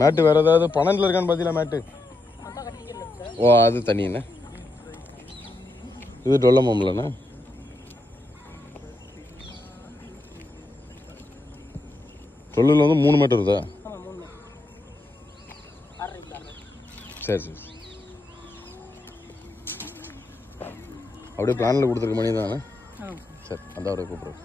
மேட்டு வேற ஏதாவது 12 இருக்கான்னு பாத்தீங்களா மேட்டு? ஓ அது தனியண்ணே. இது டொல்லமாம்லண்ணே. டொல்லில் வந்து 3 மேட்டு வருதா? சரி சரி. அப்படியே பிளான்ல கொடுத்துருக்க மணி தானே? சரி அந்த அவரை கூப்பிடுறேன்.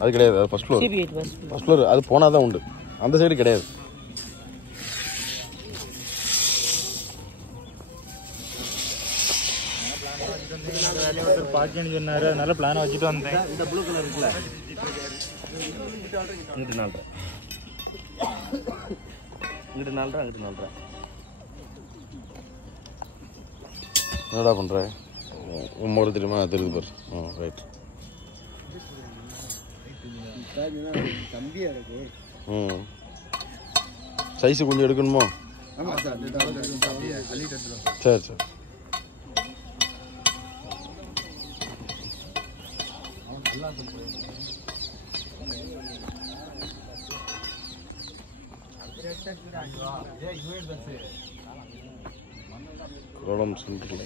அது கிடையாது. அது ஃபர்ஸ்ட் ஃப்ளோர். ஃபர்ஸ்ட் ஃப்ளோர் அது போனாதான் உண்டு. அந்த சைடு கிடையாது. பார்க்கணும்னு சொன்னாரு, அதனால பிளான் வச்சுட்டு வந்தேன். இந்த ப்ளூ கலர் இருக்குல்ல, இங்கிட்டு 4.5, இங்கிட்டு 4.5, அங்கிட்டு 4.5. என்னடா பண்ற? உம்மோட தெரியுமா? தெரியுது பாரு. ரைட். சைஸ் கொஞ்சம் எடுக்கணுமோ? சரி சரி. கோலம் சென்டர்ல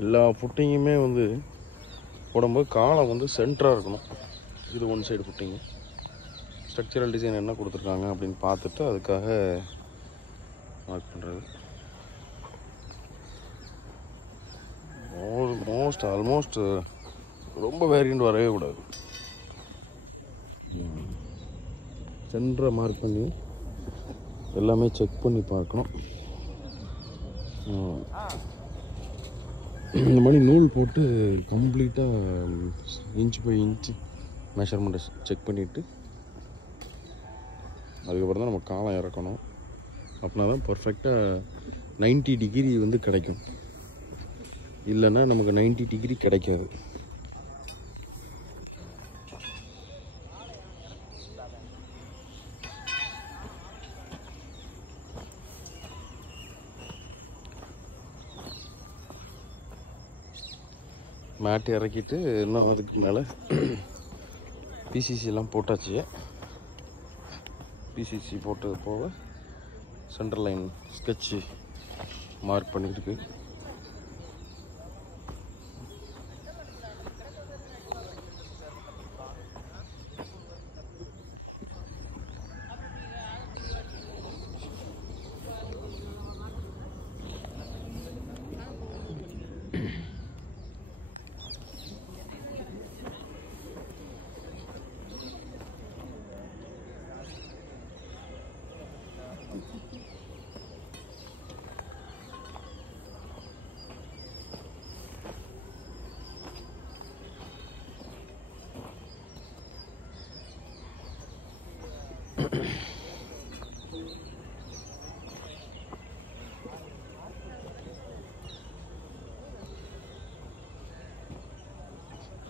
எல்லா புட்டிங்குமே வந்து போடும்போது காலம் வந்து சென்டராக இருக்கணும். இது ஒன் சைடு புட்டிங்கு. ஸ்ட்ரக்சரல் டிசைன் என்ன கொடுத்துருக்காங்க அப்படின்னு பார்த்துட்டு அதுக்காக மார்க் பண்ணுறது. ஆல்மோஸ்ட் ரொம்ப வேரியண்ட் வரவே கூடாது. சென்டரை மார்க் பண்ணி எல்லாமே செக் பண்ணி பார்க்கணும். இந்த மாதிரி நூல் போட்டு கம்ப்ளீட்டாக இன்ச் பை இன்ச்சு மெஷர்மெண்ட்டை செக் பண்ணிவிட்டு அதுக்கப்புறம் தான் நம்ம காலம் இறக்கணும். அப்படின்னா தான் பர்ஃபெக்டாக 90 டிகிரி வந்து கிடைக்கும். இல்லைன்னா நமக்கு 90 டிகிரி கிடைக்காது. மேட்டு இறக்கிட்டு இன்னும் அதுக்கு மேலே பிசிசிலாம் போட்டாச்சு. பிசிசி போட்டது போக சென்டர் லைன் ஸ்கெட்சு மார்க் பண்ணியிருக்கு.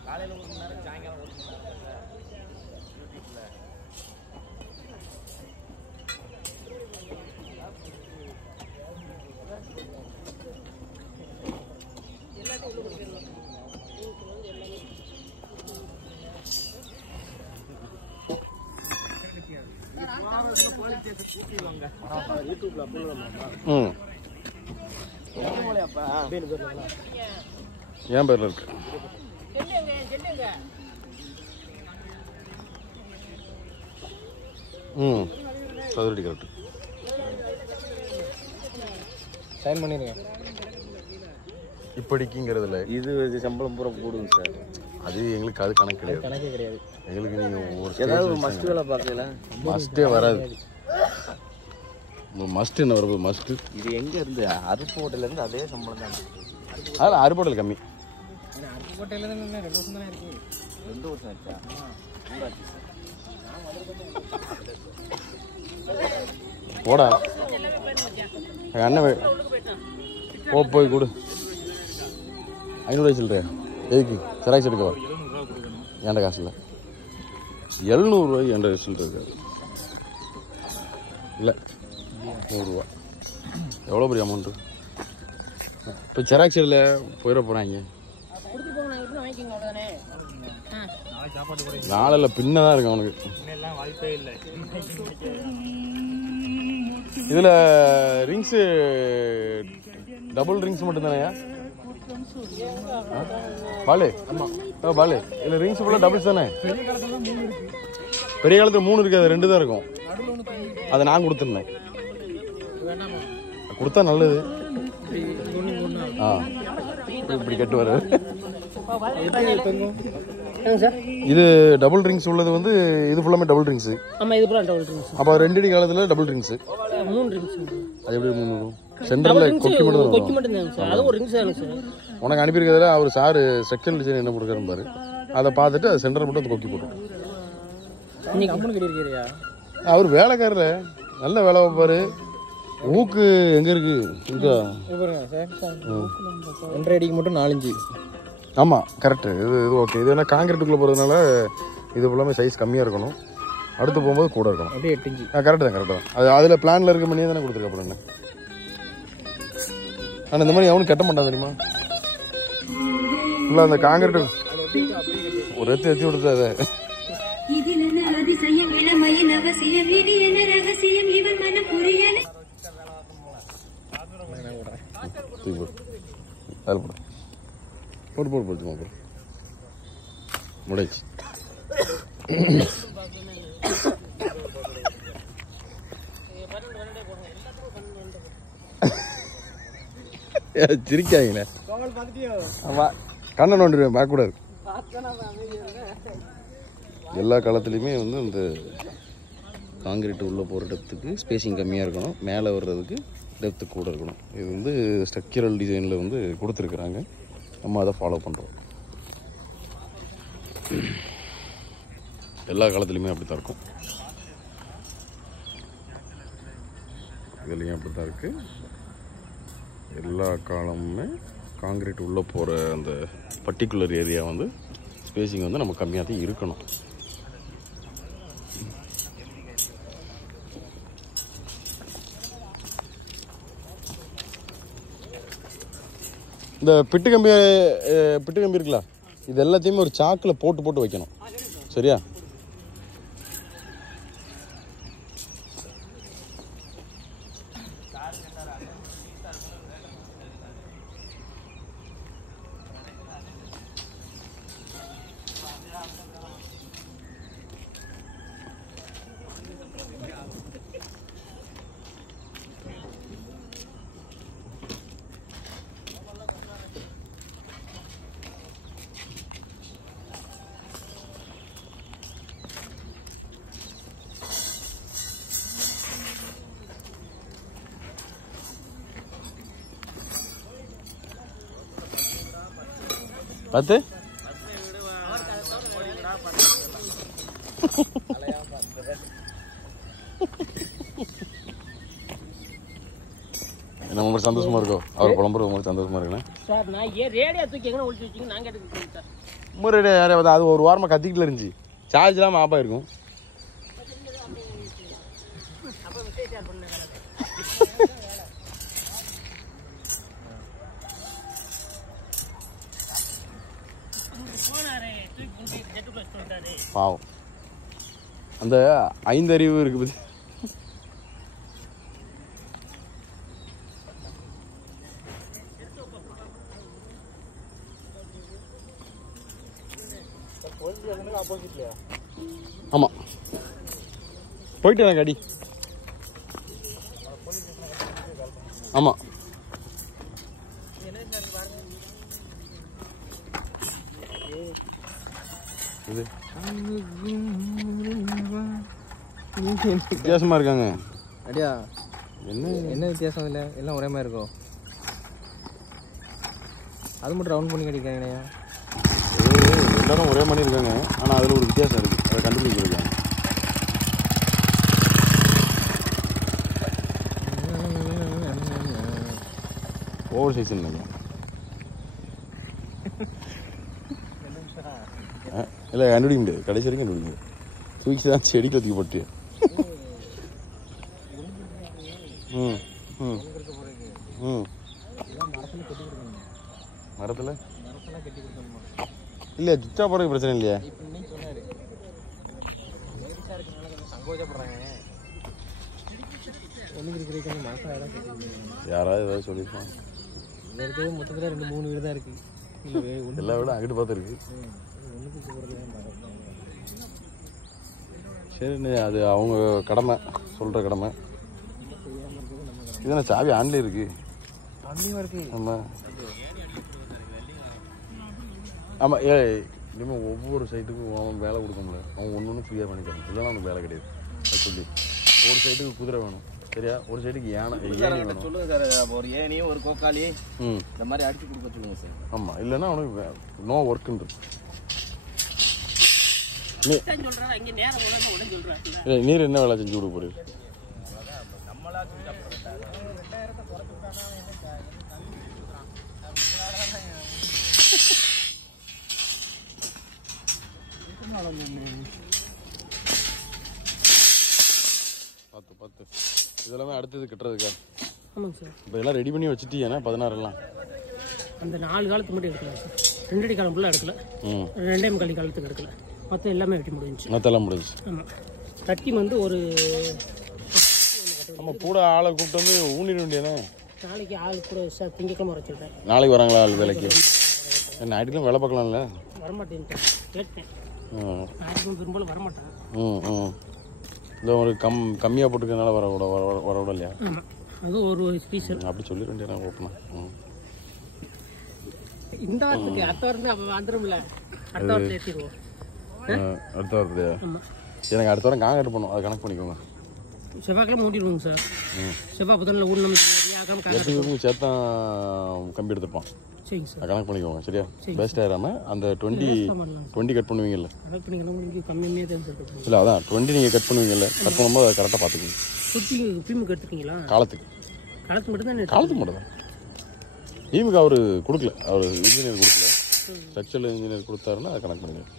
காலையில் 1 மணி நேரம், சாயங்காலம் 1 மணி நேரம் யூடியூப்ல. யூடியூப்ல அப்லோட் பண்ணலாம். என் பேர்ல இருக்கு. சதுரடி கரெக்ட். சைன் பண்ணிடுங்க. இப்படிக்குங்கிறதுல இது சம்பளம் பூரா போடுங்க சார். அது எங்களுக்கு அது கணக்கு கிடையாது. கணக்கே கிடையாது எங்களுக்கு நீங்கள் ஒரு ஏதாவது ஒரு மஸ்ட் வேலை பார்க்கல. மஸ்ட்டே வராது. மஸ்ட் என்ன வருது? மஸ்ட்டு இது எங்கே இருந்து அருப்பு ஹோட்டலேருந்து அதே சம்பளம் தான். அதில் அறுபடல் கம்மி. அருப்பு ஹோட்டலில் தான் 2 வருஷம் தானே இருக்குது. 2 வருஷம் ஆச்சா? போடா எங்கள் அண்ணன் போய் கொடு. 500 சில்லற எதுக்கு? செராக்ஸ் எடுக்கவா? ஏன்டா காசு இல்லை. 700 ரூபாய்க்கு என்கிட்ட ரிசல்ட் இருக்காது. இல்லை 100 ரூபா. எவ்வளோ பெரிய அமௌண்ட்டு? இப்போ செராக்ஸ் இல்லை போயிட போகிறாங்க. நாளில் பின்ன தான் இருக்கு அவனுக்கு. வாய்ப்பே இல்லை. இதில் ரிங்ஸு டபுள் ரிங்ஸ் மட்டும் தானேயா பாலு? பாலு இதில் ரிங்ஸ் ஃபுல்லாக டபுள்ஸ் தானே? பெரிய காலத்தில் 3 இருக்குது, அது 2 தான் இருக்கும். அதை நான் கொடுத்துருந்தேன். கொடுத்தா நல்லது. இப்படி கட்டு வர. இது டபுள் ரிங்ஸ் உள்ளது வந்து இது ஃபுல்லாமே டபுள் ரிங்ஸ். அப்போ 2 அடி காலத்தில் டபுள் ரிங்ஸ். 3 ரிங்ஸ். அது எப்படி 3 வரும்? சென்டரில் கொக்கி மட்டும் தான். அது ஒரு ரிங்ஸ் தானே சார்? உனக்கு அனுப்பியிருக்கிறதுல அவர் சார் ஸ்ட்ரக்சரல் டிசைன் என்ன கொடுக்குறேன் பாரு. அதை பார்த்துட்டு அது சென்டர் மட்டும் அந்த கொக்கி போட்டு அவர் வேலைக்காரர் நல்ல வேலை வைப்பாரு. ஊக்கு எங்க இருக்கு? இந்த 2 அடிக்கு மட்டும் 4 இன்ச்சு. ஆமாம் கரெக்டு. இது ஓகே. இது என்ன காங்கிரீட்டுக்குள்ளே போகிறதுனால இது ஃபுல்லாமே சைஸ் கம்மியாக இருக்கணும். அடுத்து போகும்போது கூட இருக்கணும். அப்படியே 8 இன்ச்சு. கரெக்டு தான். அது அதில் பிளானில் இருக்க மணியே தானே கொடுத்துருக்க. அப்புறம் என்ன ஆனால் இந்த மாதிரி அவனுக்கு கட்ட மாட்டான் தெரியுமா? இல்லை அந்த காங்கிரீட்டு ஒரு எத்தி கொடுத்து அதை போட்டு முடிச்சு சிரிக்காங்களே. கண்ணன் ஒன்றுவேன் பார்க்கக்கூடாது. எல்லா காலத்துலேயுமே வந்து இந்த காங்கிரீட் உள்ளே போகிற டெப்த்துக்கு ஸ்பேஸிங் கம்மியாக இருக்கணும். மேலே வர்றதுக்கு டெப்த்து கூட இருக்கணும். இது வந்து ஸ்ட்ரக்சரல் டிசைனில் வந்து கொடுத்துருக்குறாங்க. நம்ம அதை ஃபாலோ பண்ணுறோம். எல்லா காலத்துலேயுமே அப்படி தான் இருக்கும். இதுலேயும் அப்படி தான் இருக்குது. எல்லா காலமுமே காங்கிரீட் உள்ளே போகிற அந்த பர்டிகுலர் ஏரியா வந்து ஸ்பேஸிங் வந்து நம்ம கம்மியாக தான் இருக்கணும். இந்த பிட்டு கம்பி இருக்குல்ல, இது எல்லாத்தையுமே ஒரு சாக்கில் போட்டு வைக்கணும். சரியா? 10 நம்ம ஒரு சந்தோஷமா இருக்கும். அவர் புலம்புறது உங்களுக்கு சந்தோஷமா இருக்குண்ணே. சார் நான் ரேடியோ தூக்கி எங்கே ஒழிச்சு வச்சிங்க நான் கேட்டுக்கிட்டேன் சார். ரொம்ப ரேடியோ யாரையாவது அது ஒரு வாரமாக கத்திக்கிட்டு இருந்துச்சு. சார்ஜ் இல்லாமல் ஆஃப் ஆயிருக்கும். அப்போ மெசேஜ் ஷேர் பண்ணுங்க. பாவம் அந்த 5 அறிவு இருக்கு பத்தி. ஆமா போயிட்டு எனக்கு அடி. ஆமா இது வித்தியாசமா இருக்காங்க. அடியா என்ன வித்தியாசம் இல்லை, எல்லாம் ஒரே மாதிரி இருக்கும். அது மட்டும் ரவுண்ட் பண்ணி கிடைக்கிறாங்க. எல்லாரும் ஒரே மாதிரி இருக்காங்க, ஆனால் அதில் ஒரு வித்தியாசம் இருக்குது. அதை கண்டுபிடிச்சிருக்காங்க. ஓவர் சைஸ் இல்லைங்க. இல்லை கண்டுபிடிக்க முடியாது, கடைசி வரைக்கும் கண்டுபிடிக்க முடியாது. தூக்கி தான் செடிக்கு தூக்கி போட்டு. ம் ம் ம் மரத்தில் இல்லையா சுச்சா போகிறதுக்கு பிரச்சனை இல்லையா? யாராவது ஏதாவது சொல்லியிருப்பாங்க. மொத்தத்தில் 2-3 வீடு தான் இருக்கு. எல்லா வீடும் அங்கிட்டு பார்த்து இருக்கு. சரிண்ணே, அது அவங்க கடமை, சொல்கிற கடமை. இதுனா சாவி ஆன்லேயே இருக்கு. ஆமாம் ஆமாம். இனிமேல் ஒவ்வொரு சைட்டுக்கும் அவன் வேலை கொடுக்க முடியாது. அவன் ஒன்று ஒன்று ஃப்ரீயாக பண்ணிக்கிறான். இல்லைன்னா அவனுக்கு வேலை கிடையாது. அது சொல்லி ஒரு சைட்டுக்கு குதிரை வேணும், சரியா? ஒரு சைடுக்கு ஏணி வேணும். சொல்லுங்க சார், ஒரு ஏணியும் ஒரு கோக்காளி இந்த மாதிரி அடிச்சு கொடுக்க சொல்லுங்க சார். ஆமாம், இல்லைன்னா அவனுக்கு நோ ஒர்க்குன்றது. இல்லை நீர் என்ன வேலை செஞ்சு கொடுக்க போறீங்க? பார்த்து இதெல்லாமே அடுத்தது கட்டுறதுக்கா? ஆமாங்க சார். இப்போ எல்லாம் ரெடி பண்ணி வச்சுட்டீங்கன்னா 16 எல்லாம் அந்த 4 காலத்துக்கு மட்டும் எடுக்கலாம் சார். 2 அடி காலம் ஃபுல்லாக எடுக்கல, 2.5 காலத்துக்கு எடுக்கல. மற்ற எல்லாமே வெட்டி முடிஞ்சிச்சு. மற்றெல்லாம் முடிஞ்சிச்சு. ஆமாம், தட்டி வந்து ஒரு நம்ம கூட ஆளை கூப்பிட்டு வந்து ஊனிட வேண்டியதானே. நாளைக்கு ஆள் கூட சார் திங்கக்கிழமை வர சொல்கிறேன். நாளைக்கு வராங்களா ஆள் வேலைக்கு? ஞாயிற்றுக்கிழமை வேலை பார்க்கலாம்ல? வரமாட்டேன்ட்டு கேட்டேன். ஞாயிற்றுக்கிழமை பெரும்பாலும் வரமாட்டேன். இந்த ஒரு கம்மியாக போட்டுக்கிறதுனால வர விட இல்லையா? ஆமாம், அது ஒரு ஸ்பீஷல். அப்படி சொல்லி வேண்டிய ஓப்பனா. இந்த வாரத்துக்கு அடுத்த வாரத்துக்கு அப்போ வந்துடும்ல, அடுத்த வாரத்தில் ஏற்றிடுவோம். அடுத்த வாரத்துலையா? ஆமாம், எனக்கு அடுத்த வாரம் காங்கிரட் பண்ணும், அதை கணக்கு பண்ணிக்கோங்க. செவ்வாய்க்கிழமை மூடிடுவோங்க சார். செவ்வாய் புதனில் ஊடணும் சேர்த்தா கம்பி எடுத்துருப்பான். சரிங்க சார், கணக்கு பண்ணிக்கோங்க. சரியா? பெஸ்ட் ஆயிடாமல் அந்த 20 கட் பண்ணுவீங்கல்ல? கனெக்ட் பண்ணிக்கலாம். உங்களுக்கு கம்மியாக தான் சார் கட். இல்லை அதான் 20 நீங்கள் கட் பண்ணுவீங்கல்ல, கட் பண்ணும்போது அதை கரெக்டாக பார்த்துக்கோங்க. சுற்றி பீமுக்கு எடுத்துருக்கீங்களா? காலத்துக்கு மட்டும் தான். காலத்துக்கு மட்டும் தான். பீமுக்கு அவர் கொடுக்கல, அவர் இன்ஜினியர் கொடுக்கல. ஸ்ட்ரக்சரல் இன்ஜினியர் கொடுத்தாருன்னா அதை கனெக்ட் பண்ணிக்கலாம்.